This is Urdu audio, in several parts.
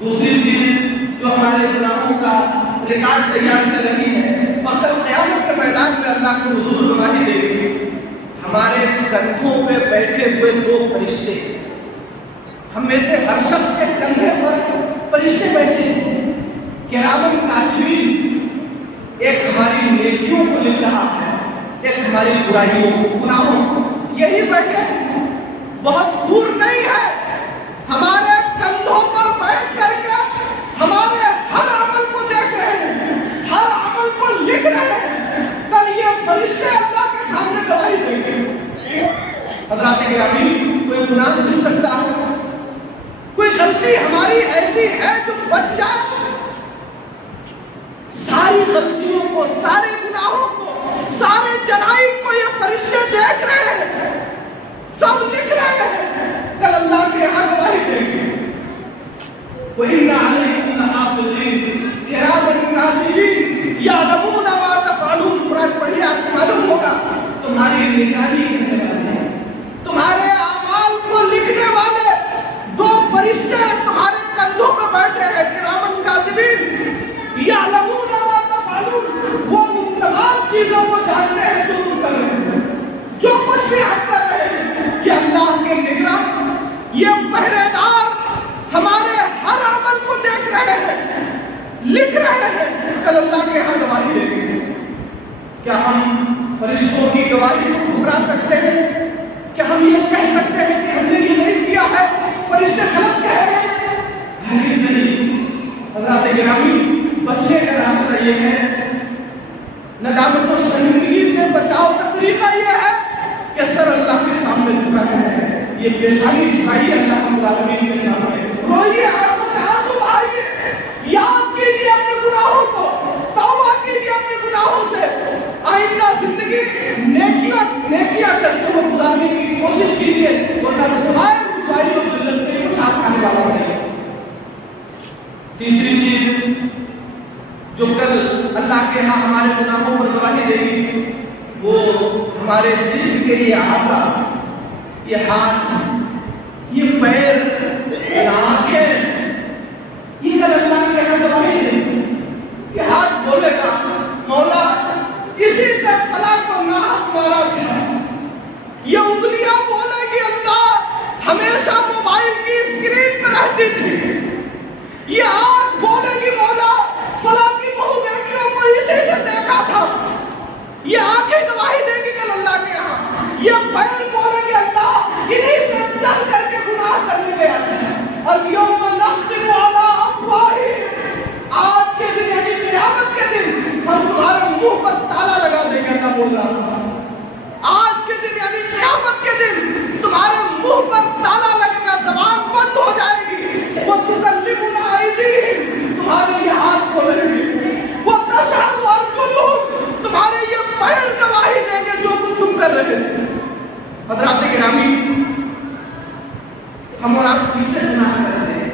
دوسری چیز جو ہمارے گناہوں کا ریکارڈ تیار کر رہی ہے اور کل قیامت کے میدان میں اللہ کو حضور گواہی دے گی، ہمارے کندھوں پہ بیٹھے ہوئے دو فرشتے، ہم میں سے ہر شخص کے کندھے پر فرشتے بیٹھے ہیں، کرام کاتبین، ایک ہماری نیکیوں کو لکھ رہا ہے، ایک ہماری برائیوں گناہوں کو، یہی بیٹھے بہت دور نہیں ہے، ہمارے کندھوں پر بیٹھ کر کے ہمارے ہر عمل کو دیکھ رہے ہیں، ہر عمل کو لکھ رہے ہیں، کل یہ فرشتے اللہ کے سامنے گواہی دیں گے۔ حضرات گرامی، کوئی گناہ چھپ سکتا ہے؟ کوئی غلطی ہماری ایسی ہے جو بچ جائے؟ ساری غلطیوں کو، سارے گناہوں کو، سارے جرائم کو یہ فرشتے دیکھ رہے ہیں، سب لکھ رہے ہیں، کل اللہ کے یہاں گواہی دیں گے۔ وَإِنَّ عَلَيْكُمْ لَحَافِظِينَ كِرَامًا كَاتِبِينَ يَعْلَمُونَ مَا تَفْعَلُونَ۔ قرآن پڑھیے، آپ کو معلوم ہوگا تمہاری نگرانی کرنے والے، تمہارے اعمال کو لکھنے والے دو فرشتے تمہارے کندھوں پہ بیٹھے ہیں، کرامًا کاتبین یعلمون ما تفعلون، وہ ان تمام چیزوں کو جانتے ہیں جو تم کر رہے ہیں، جو کچھ بھی ہم کر رہے ہیں۔ یہ اللہ کے نگراں، یہ پہرے دار ہمارے ہر عمل کو دیکھ رہے ہیں، لکھ رہے ہیں، کل اللہ کے یہاں گواہی دیں گے۔ کیا ہم فرشتوں کی گواہی کو ٹھکرا سکتے ہیں؟ کیا ہم یہ کہہ سکتے ہیں کہ ہم نے یہ نہیں کیا ہے، فرشتے غلط کہہ رہے ہیں؟ ہرگز نہیں۔ حضرات گرامی، بچنے کا راستہ یہ ہے، ندامت و شرمندگی سے بچاؤ کا طریقہ یہ ہے کہ سر اللہ کے سامنے جھکا ہے، یہ پیشانی جھکائیے اللہ رب العالمین کے سامنے، روئیے، آنکھوں سے آنسو بہائیے، یاد کیجیے اپنے گناہوں کو، توبہ کیجیے اپنے گناہوں سے، آئندہ زندگی نیکیاں کرتے ہوئے گزارنے کی کوشش کیجیے، ورنہ سوائے رسوائی اور ذلت کے کچھ آپ کھانے والا نہیں۔ تیسری چیز جو کل اللہ کے ہاں ہمارے گناہوں پر گواہی دے گی، وہ ہمارے جسم کے یہ اعضاء، یہ ہاتھ، یہ پیر، یہ آنکھیں، یہ کل اللہ کے ہاں گواہی دے گی۔ یہ ہاتھ بولے گا، مولا کسی سے فلاں کو ناحق مارا تھا۔ یہ انگلیاں بولے گی، اللہ ہمیشہ موبائل کی اسکرین پہ رہتی تھی۔ یہ آنکھ بولے گی، مولا فلاں کی بہو بیٹیوں کو اسی سے دیکھا تھا۔ یہ آنکھیں گواہی دے گی کل اللہ کے یہاں۔ یہ پیر بولے گی، اللہ انہی سے چل کر کے گناہ کرنے گیا تھا۔ اليوم نختم علی افواہہم، آج کے دن یعنی قیامت کے دن ہم تمہارے منہ پر تالا لگا دیں گے، اللہ بول رہا۔ آج کے دن یعنی قیامت کے دن تمہارے منہ پر تالا لگے گا، زبان بند ہو جائے گی۔ وَتُكَلِّمُنَا أَيْدِيهِمْ، تمہارے یہ ہاتھ کھولیں گے۔ وَتَشْهَدُ أَرْجُلُهُمْ، تمہارے یہ پیر گواہی دیں گے جو کچھ تم کر رہے تھے۔ حضرات گرامی، ہم اور آپ کس سے گناہ کرتے ہیں؟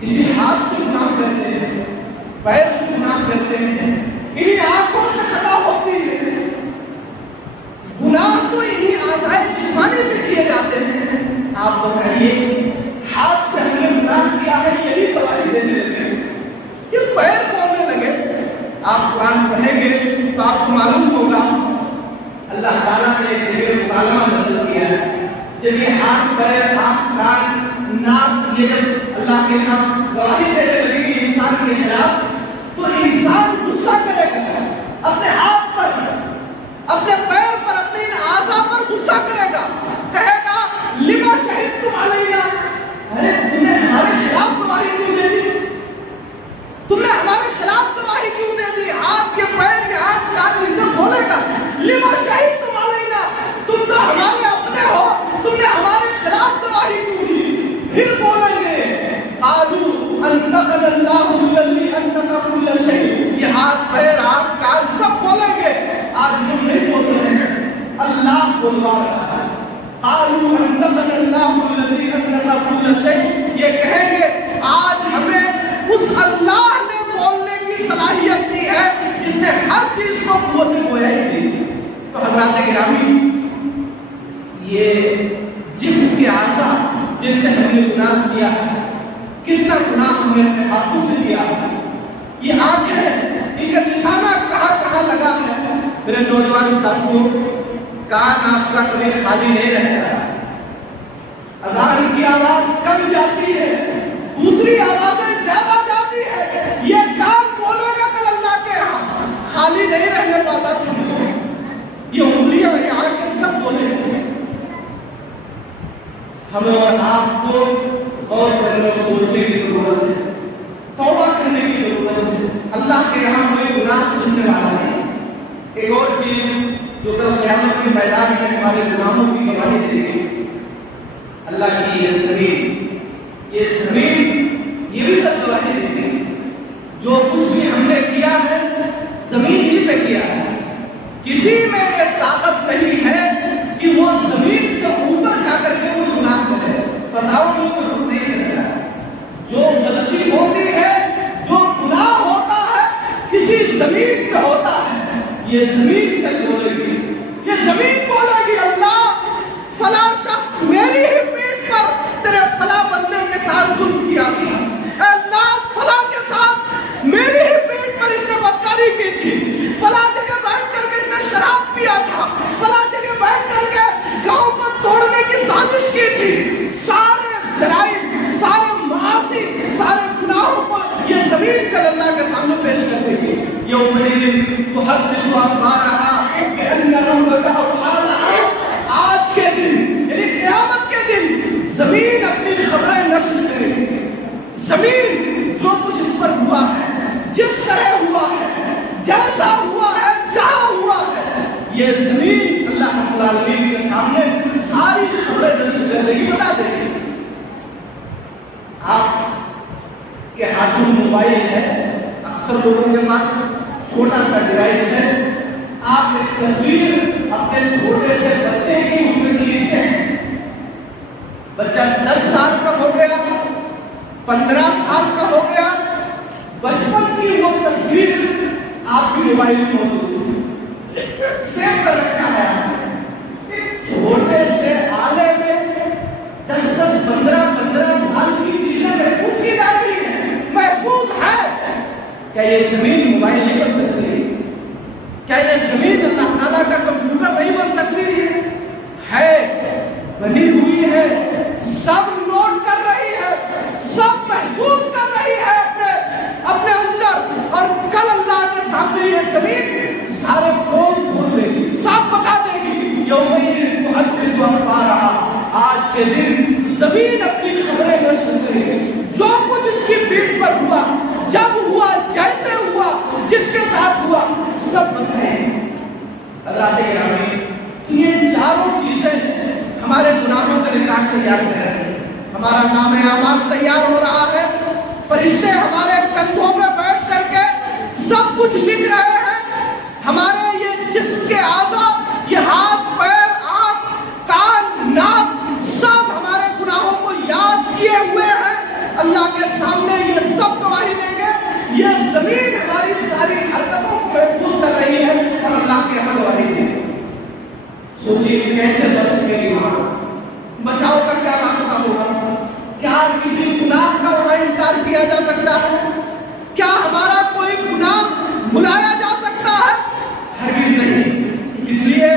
کسی ہاتھ سے گناہ کرتے ہیں، پیر سے گناہ کرتے ہیں، انہی آنکھوں سے خطا ہوتی ہے۔ گناہ تو انہی اعضاء جسمانی سے کیے جاتے ہیں۔ آپ بتائیے، ہاتھ سے ہم نے گناہ کیا ہے، یہی گواہی دینے لگے، یہ پیر بولنے لگے۔ آپ قرآن پڑھیں گے تو آپ کو معلوم ہوگا اللہ تعالیٰ نے ایک جگہ مکالمہ بدل کیا ہے۔ جب یہ ہاتھ، پیر، آنکھ، کان، ناک، یہ جب اللہ کے نام گواہی دینے لگے گی انسان کے خلاف، تو انسان غصہ کرے گا، اپنے ہاتھ پر، اپنے پیر پر، اپنے ان اعضاء پر غصہ کرے گا، کہے گا لما شہدتم علینا، ارے تم نے ہمارے خلاف گواہی کیوں دے دی؟ تم نے ہمارے خلاف گواہی کیوں دے دی؟ ہاتھ کے، پیر کے، آنکھ، کان، ان سے بولے گا لما شہدتم علینا، تم تو ہمارے اپنے ہو، تم نے ہمارے خلاف گواہی کیوں دی؟ پھر بولیں گے قالوا انطقنا اللہ الذی انطق کل شیء، یہ ہاتھ، پیر، آنکھ، کان سب بولیں گے آج ہم نہیں بول رہے ہیں، اللہ بولوا رہا ہے۔ قالوا انطقنا اللہ الذی انطق کل شیء، یہ کہیں گے آج ہمیں اس اللہ نے بولنے کی صلاحیت دی ہے جس نے ہر چیز کو قوت گویائی دی۔ تو حضرات گرامی، یہ جسم کے اعضاء جن سے ہم نے گناہ کیا ہے، کتنا گناہ ہم نے اپنے ہاتھوں سے کیا. یہ آنکھیں ان کا نشانہ کہاں کہاں لگا ہے. میرے نوجوان ساتھیوں، کان آپ کا کبھی خالی نہیں رہتا. اذان کی آواز کم جاتی ہے، دوسری آوازیں زیادہ جاتی ہے. یہ کان بولے گا کل اللہ کے یہاں، خالی نہیں رہنے پاتا تھا. یہ انگلیاں یہ آنکھیں سب بولے گا. ہمیں اور آپ کو غور کرنے اور سوچنے کی ضرورت ہے، توبہ کرنے کی ضرورت ہے. اللہ کے یہاں کوئی گناہ چھننے والا نہیں. ایک اور چیز جو کل قیامت کے میدان میں ہمارے گناہوں کی گواہی دے گی، اللہ کی یہ زمین یہ بھی تک گواہی دے گی. جو کچھ بھی ہم نے کیا ہے زمین ہی پہ کیا ہے. کسی میں یہ طاقت نہیں ہے کہ وہ زمین سے اوپر جا کر کے وہ گناہ کرے. فضاؤں میں کوئی رک نہیں سکتا. جو غلطی ہوتی ہے، جو گناہ ہوتا ہے، کسی زمین پہ ہوتا ہے. یہ زمین تک بولے گی، یہ زمین بولے گی اللہ فلاں شخص میری ہی پیٹ پر تیرے فلاں بندے کے ساتھ ظلم کیا تھا. اے اللہ فلاں کے ساتھ میری ہی پیٹ پر اس نے بدکاری کی تھی. فلاں جگہ بیٹھ کر کے اس نے شراب پیا تھا. فلاں جگہ بیٹھ کر کے گاؤں کو توڑنے کی سازش کی تھی. سارے جرائم، سارے معاصی، سارے گناہوں کو یہ زمین کل اللہ کے سامنے پیش کر دے گی. یومئذ تحدث اخبارها بأن ربك أوحى لها. آج کے دن یعنی قیامت کے دن زمین اپنی خبریں نشر کرے گی. زمین جو کچھ اس پر ہوا ہے، جس طرح ہوا ہے، جیسا ہوا ہے، جہاں ہوا ہے، یہ زمین اللہ رب العالمین کے سامنے ساری خبریں نشر کر دے گی، بتا دے گی. آپ کے ہاتھوں میں موبائل ہے، اکثر لوگوں کے پاس چھوٹا سا ڈیوائس ہے. آپ ایک تصویر اپنے چھوٹے سے بچے کی اس میں کھینچتے ہیں. بچہ 10 سال کا ہو گیا، 15 سال کا ہو گیا، بچپن کی وہ تصویر آپ کی موبائل میں موجود ہے، سیو کر رکھا ہے. ایک چھوٹے سے آلے میں 10 15 سال کی چیزیں محفوظ کی جا رہی ہیں، محفوظ ہے. کیا یہ زمین موبائل نہیں بن سکتی؟ کیا یہ زمین اللہ تعالیٰ کا کمپیوٹر نہیں بن سکتی؟ ہے، بنی ہوئی ہے، سب نوٹ کر رہی ہے، سب محفوظ کر رہی ہے اپنے اندر. اور کل اللہ کے سامنے یہ زمین سارے کون کھول دے گی، سب بتا دے گی. یومئذ تحدث اخبارها. آج کے دن زمین اپنی خبریں نشر کرے گی. جو کچھ اس کی پیٹھ پر ہوا، جب ہوا، جیسے ہوا، جس کے ساتھ ہوا، سب بتائیں. حضرات گرامی، یہ چاروں چیزیں ہمارے گناہوں کا ریکارڈ تیار کر رہے ہیں. ہمارا نام اعمال تیار ہو رہا ہے. فرشتے ہمارے کندھوں میں بیٹھ کر کے سب کچھ لکھ رہے ہیں. ہمارے یہ جسم کے اعضاء، یہ ہاتھ، پیر، آنکھ، کان، ناک، سب ہمارے گناہوں کو یاد کیے ہوئے ہیں. اللہ کے سامنے یہ سب گواہی دیں گے. یہ زمین ہماری ساری حرکتوں کو محفوظ کر رہی ہے اور اللہ کے یہاں گواہی دیں گے. سوچیے کیسے بچ سکے گی وہاں؟ بچاؤ کا کیا راستہ ہوگا؟ کیا کسی گناہ کا وہاں انکار کیا جا سکتا ہے؟ کیا ہمارا کوئی گناہ بھلایا جا سکتا ہے؟ ہرگز نہیں. اس لیے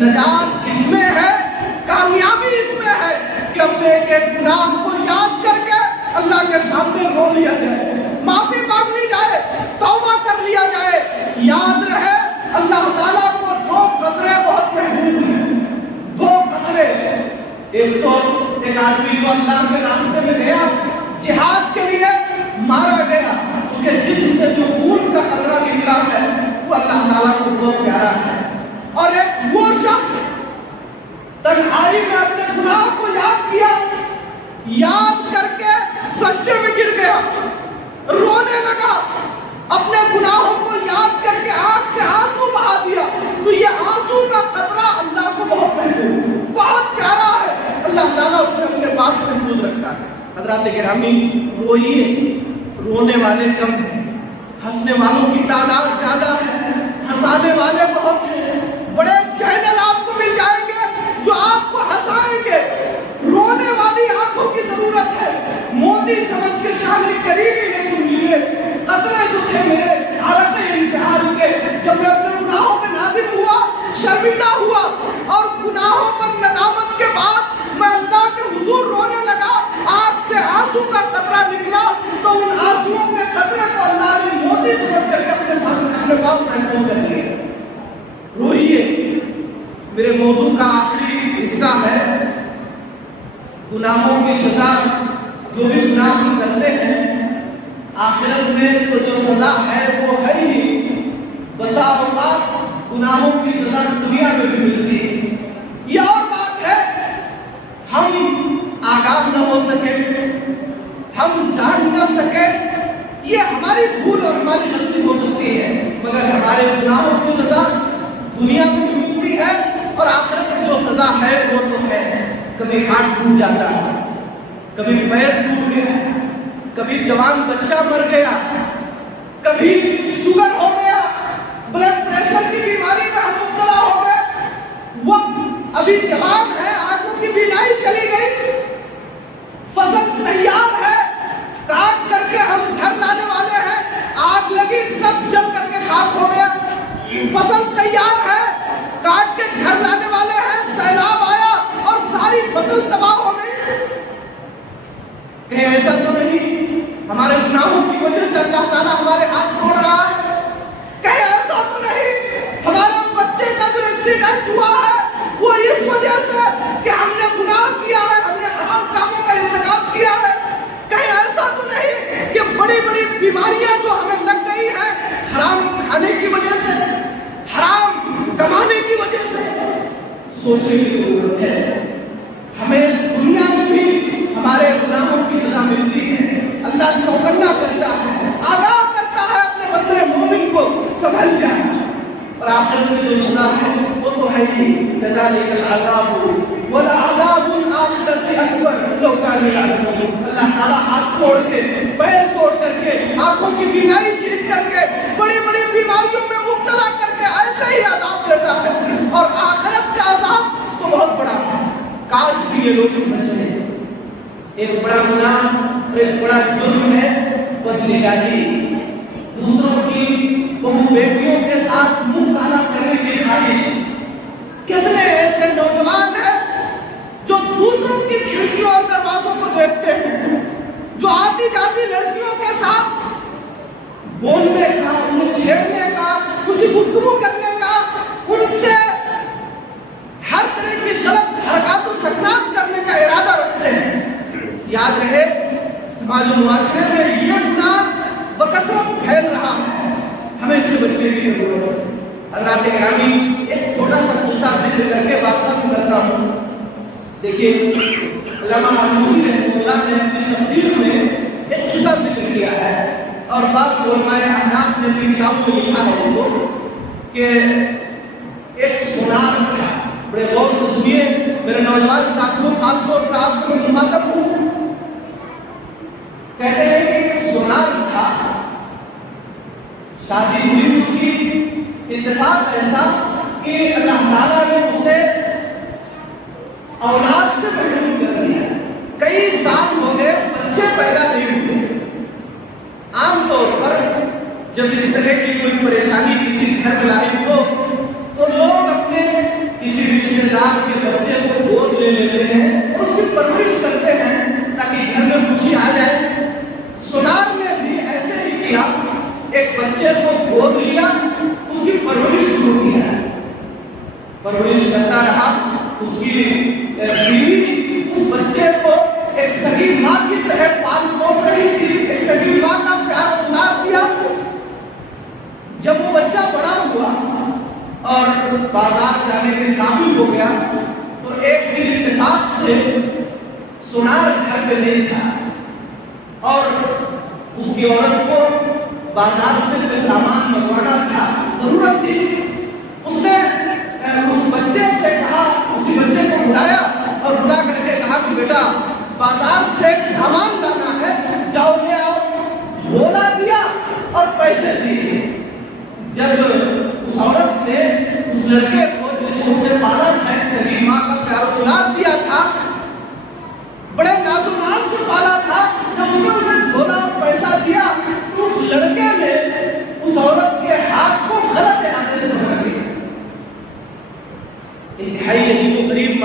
نجات اس میں ہے، کامیابی اس میں ہے کہ اپنے ایک گناہ کو یاد کر کے اللہ کے سامنے رو لیا جائے، معافی مانگ لی جائے، توبہ کر لیا جائے. یاد رہے اللہ تعالیٰ کو 2 قطرے بہت محبوب ہیں. 2 قطرے. ایک تو ایک آدمی جو اللہ کے راستے میں گیا، جہاد کے لیے مارا گیا، اس کے جسم سے جو خون کا قطرہ نکلا ہے وہ اللہ تعالیٰ کو بہت پیارا ہے. اور ایک وہ شخص تنہائی میں اپنے گناہ کو یاد کیا، یاد کر کے سجدے میں گر گیا، رونے لگا، اپنے گناہوں کو یاد کر کے آنکھ سے آنسو بہا دیا. تو یہ آنسو کا قطرہ اللہ کو بہت محبوب، بہت پیارا ہے. اللہ تعالیٰ اسے اپنے پاس محفوظ رکھتا ہے. حضرات گرامی، روئیے، رونے والے کم ہیں، ہنسنے والوں کی تعداد زیادہ ہے، ہنسانے والے بہت ہیں. بڑے چینل آپ کو مل جائیں گے جو آپ کو ہنسائیں گے. رونے والی آنکھوں کی ضرورت ہے. موت موتی سمجھ کے شامل کریمی نے چن لیے. قطرے جو تھے میرے عرق انتحال کے، جب میں اپنے گناہوں پہ نادم ہوا، شرمندہ ہوا، اور گناہوں پر ندامت کے بعد میں اللہ کے حضور رونے لگا، آنکھ سے آنسو کا قطرہ نکلا، تو ان آنسوؤں کے قطرے کو اللہ نے موتی سمجھ کر کے اپنے ساتھ اپنے پاس محفوظ کر لیا. روئیے. میرے موضوع کا آخری حصہ ہے گناہوں کی سزا. جو بھی گناہ ہم کرتے ہیں آخرت میں تو جو سزا ہے وہ ہے ہی. بسا اوقات گناہوں کی سزا دنیا میں بھی ملتی ہے. یہ اور بات ہے ہم آگاہ نہ ہو سکے، ہم جان نہ سکے، یہ ہماری بھول اور ہماری غلطی ہو سکتی ہے، مگر ہمارے گناہوں کی سزا دنیا میں بھی ملتی ہے اور آخرت میں جو سزا ہے وہ تو ہے. کبھی ہاتھ ٹوٹ جاتا ہے، کبھی پیر ٹوٹ گیا، کبھی جوان بچہ مر گیا، کبھی شوگر ہو گیا، بلڈ پریشر کی بیماری میں ہم مبتلا ہو گئے. وقت ابھی جوان ہے، آنکھوں کی بینائی چلی گئی، فصل تیار ہے، کاٹ کر کے ہم گھر لانے والے ہیں، آگ لگی سب جل کر کے خاک ہو گیا. فصل تیار ہے، کاٹ کے گھر لانے والے ہیں، سیلاب آیا اور ساری فصل تباہ ہو گئی. کہیں ایسا تو نہیں ہمارے گناہوں کی وجہ سے اللہ تعالیٰ ہمارے ہاتھ چھوڑ رہا ہے؟ کہیں ایسا تو نہیں ہمارے بچے کا جو ایکسیڈنٹ ہوا ہے وہ اس وجہ سے کہ ہم نے گناہ کیا ہے، ہم نے حرام کاموں کا ارتکاب کیا ہے؟ کہیں ایسا تو نہیں کہ بڑی بڑی بیماریاں جو ہمیں لگ گئی ہیں حرام کھانے کی وجہ سے، حرام کمانے کی وجہ سے؟ سوچنے کی ضرورت ہے. ہمیں دنیا میں بھی ہمارے گناہوں کی سزا ملتی ہے. اللہ چوکنا کرتا ہے، آگاہ کرتا ہے اپنے بندے مومن کو، سنبھل جائے. اور آخر میں جو سنا ہے وہ تو ہے ہی لذالک العذاب والعذاب الآخرۃ اکبر لو کانوا یعلمون. اللہ تعالیٰ ہاتھ توڑ کے، پیر توڑ کر کے، آنکھوں کی بینائی چھین کر کے، بڑی بڑی بیماریوں میں مبتلا کر کے ایسے ہی عذاب دیتا ہے. اور آخرت کا عذاب تو بہت بڑا ہے. کاش کہ یہ لوگ سمجھ لیں ایک بڑا گناہ اور ایک بڑا جرم ہے بدنگاہی. دوسروں کی بہو بیٹیوں کے ساتھ منہ کالا کرنے کی خواہش. کتنے ایسے نوجوان ہیں جو دوسروں کی کھڑکیوں اور دروازوں کو دیکھتے ہیں، جو آتی جاتی لڑکیوں کے ساتھ بولنے کا، انہیں چھیڑنے کا، کچھ گفتگو کرنے کا، ان سے ہر طرح کی غلط حرکات و سکنات کرنے کا ارادہ رکھتے ہیں. یاد رہے سماج و معاشرے میں یہ گناہ بکثرت پھیل رہا ہے، ہمیں اس سے بچنے کی ضرورت ہے. حضرات گرامی، ایک چھوٹا سا قصہ ذکر کر کے بات ختم کرتا ہوں. دیکھیے علامہ آلوسی رحمۃ اللہ نے اپنی تفسیر میں ایک قصہ ذکر کیا ہے اور بعض علماء احناف نے اپنی کتابوں میں لکھا ہے اس کو کہ ایک سونار تھا. بڑے غور سے سنیے میرے نوجوان ساتھیوں، خاص طور پر آپ سے میں مخاطب ہوں. کہتے ہیں کہ ایک سونار تھا، شادی ہوئی اس کی، اتفاق ایسا کہ اللہ تعالیٰ نے اسے اولاد سے محروم کر دیا. کئی سال ہو گئے بچے پیدا نہیں ہوئے. عام طور پر جب اس طرح کی کوئی پریشانی کسی گھر میں لاحق ہو تو لوگ اپنے کسی رشتے دار کے بچے کو گود لے لیتے ہیں اور اس کی پرورش کرتے ہیں تاکہ گھر میں خوشی آ جائے. سونار نے بھی ایسے ہی کیا، ایک بچے کو گود لیا، اس کی پرورش شروع کیا. پرورش کرتا رہا. اس کی بیوی اس بچے کو ایک صحیح ماں کی طرح پال پوس رہی تھی، ایک صحیح ماں کا پیار دلار دیا. جب وہ بچہ بڑا ہوا اور بازار جانے کے قابل ہو گیا تو ایک دن اتفاق سے سونار گھر پہ نہیں تھا اور اس کی عورت کو بازار سے کوئی سامان منگوانا تھا، ضرورت تھی. اس نے اس بچے سے کہا، اسی بچے کو بلایا اور بلا کر کے کہا کہ بیٹا بازار سے ایک سامان لانا ہے، جاؤ لے آؤ. جھولا دیا اور پیسے دیے. جب اس عورت نے اس لڑکے کو جس کو اس نے پالا تھا، ایک صحیح ماں کا پیار و دلار دیا تھا، بڑے ناز و نام سے پالا تھا، جب اس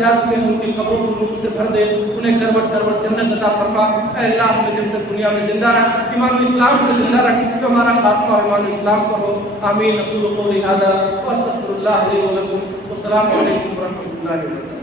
جا چکے ہیں ان کی قبروں کو نور سے بھر دے، انہیں کربٹ کربٹ جنت عطا فرما۔ اے اللہ ہمیں جب تک دنیا میں زندہ رکھ، ایمان و اسلام کو زندہ رکھ، جو ہمارا خاتمہ ایمان و اسلام کا ہو۔ آمین۔ اقول قولی ھذا واستغفر اللہ لی ولکم، والسلام علیکم ورحمۃ اللہ وبرکاتہ۔